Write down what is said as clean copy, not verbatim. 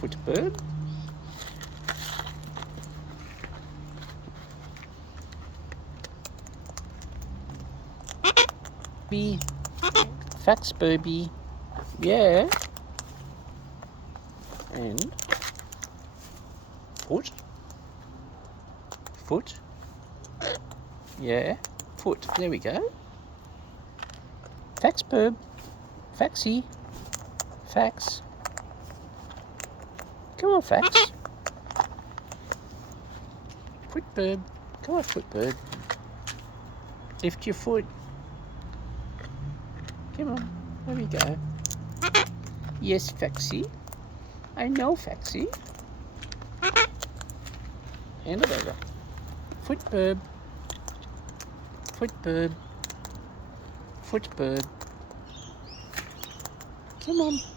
Foot Birb. Fax Birby. Yeah. And foot. Foot. Yeah. Foot. There we go. Fax Birb. Faxy. Fax. Come on, Fax. Foot Birb. Come on, Foot Birb. Lift your foot. Come on. There we go. Yes, Faxy. I know, Faxy. Hand it over. Foot Birb. Foot Birb. Foot Birb. Come on.